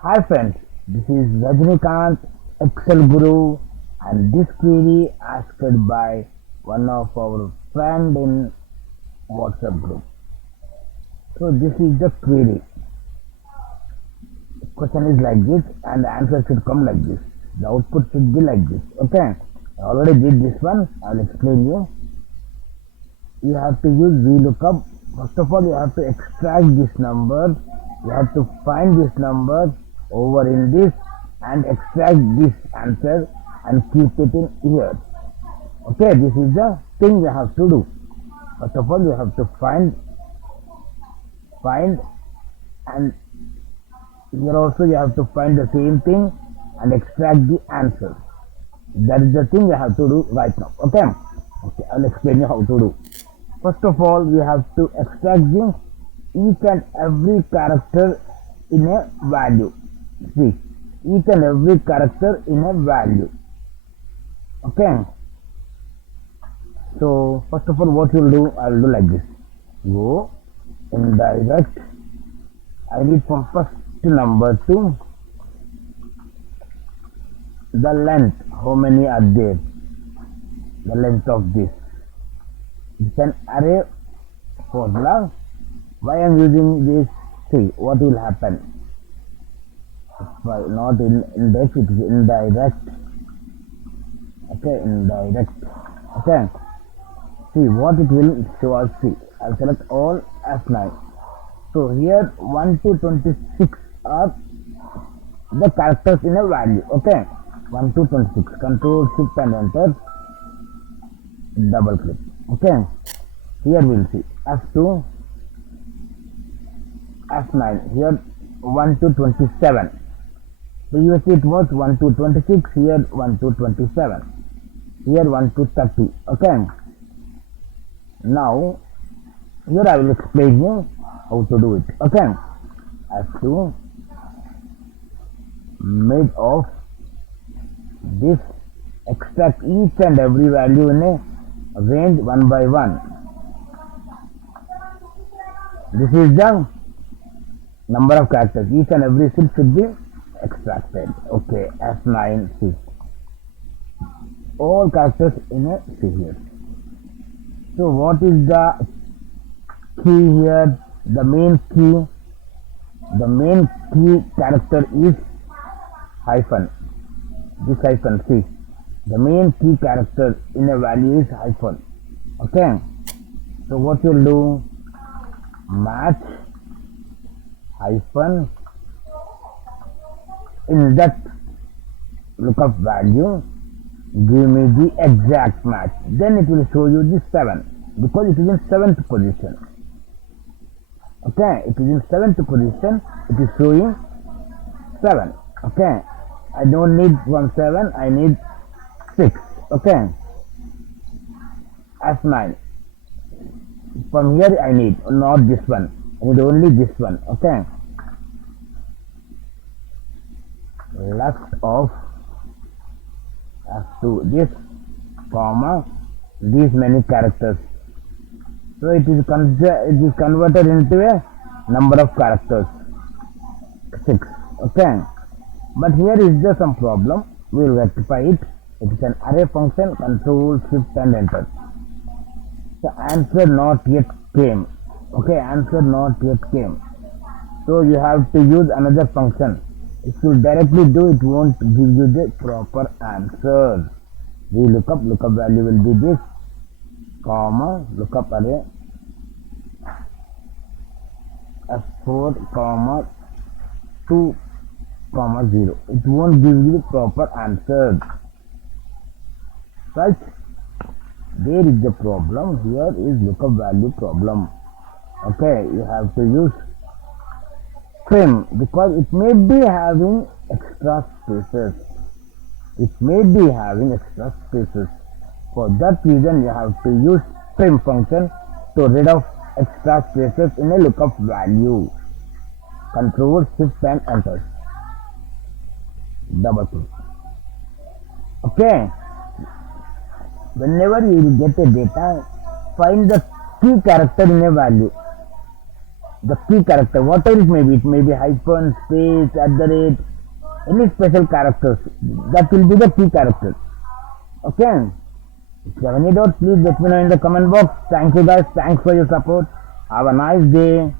Hi friends, this is Rajnikant, Excel Guru, and this query asked by one of our friend in WhatsApp group. So this is the query. The question is like this and the answer should come like this. The output should be like this. Okay, I already did this one. I will explain you. You have to use Vlookup. First of all, you have to extract this number. You have to find this number over in this and extract this answer and keep it in here. Okay, this is the thing you have to do. First of all, you have to find, and here also you have to find the same thing and extract the answer. That is the thing you have to do right now. Okay, I'll explain you how to do. First of all, we have to extract the each and every character in a value. See, each and every character in a value. Okay. So first of all, what you'll do, I'll do like this. Go indirect. I need from first number to the length. How many are there? The length of this. It's an array formula. Why I am using this? See what will happen. If not in index, it is indirect. Okay, indirect. Okay. See what it will show us. See, I'll select all F9. So here 1 to 26 are the characters in a value. Okay, 1 to 26. Control Shift and enter. Double click. Okay, here we'll see F2, F9. Here 1 to 27. Previously it was 1 to 26. Here 1 to 27. Here 1 to 30. Okay. Now here I will explain you how to do it. Okay. F2 made of this, extract each and every value in a range one by one. This is the number of characters. Each and every cell should be extracted. Okay, F9 C. All characters in a C here. So what is the key here? The main key character is hyphen. This hyphen, see. The main key character in a value is hyphen. Okay. So what you'll do? Match hyphen in that lookup value. Give me the exact match. Then it will show you the 7 because it is in 7th position. Okay, it is in 7th position. It is showing 7. Okay, I don't need 1 7. I need 6. Okay, F9. From here I need not this one. I need only this one. Okay, left of F2 this comma these many characters. So it is converted into a number of characters 6. Okay, but here is just some problem. We will rectify it. It is an array function. Control Shift and enter. The answer not yet came. Okay, answer not yet came. So you have to use another function. If you directly do, it won't give you the proper answer. Lookup value will be this, comma, lookup array, F4, comma, 2, comma, 0. It won't give you the proper answer. Right? There is the problem. Here is lookup value problem. Okay, you have to use trim because it may be having extra spaces. It may be having extra spaces. For that reason, you have to use trim function to rid of extra spaces in a lookup value. Control Shift and enter. Double click. Okay. Whenever you will get a data, find the key character in a value. the key character, whatever it may be hyphen, space, at the rate, any special characters, that will be the key character. Okay. If you have any doubts, please let me know in the comment box. Thank you guys. Thanks for your support. Have a nice day.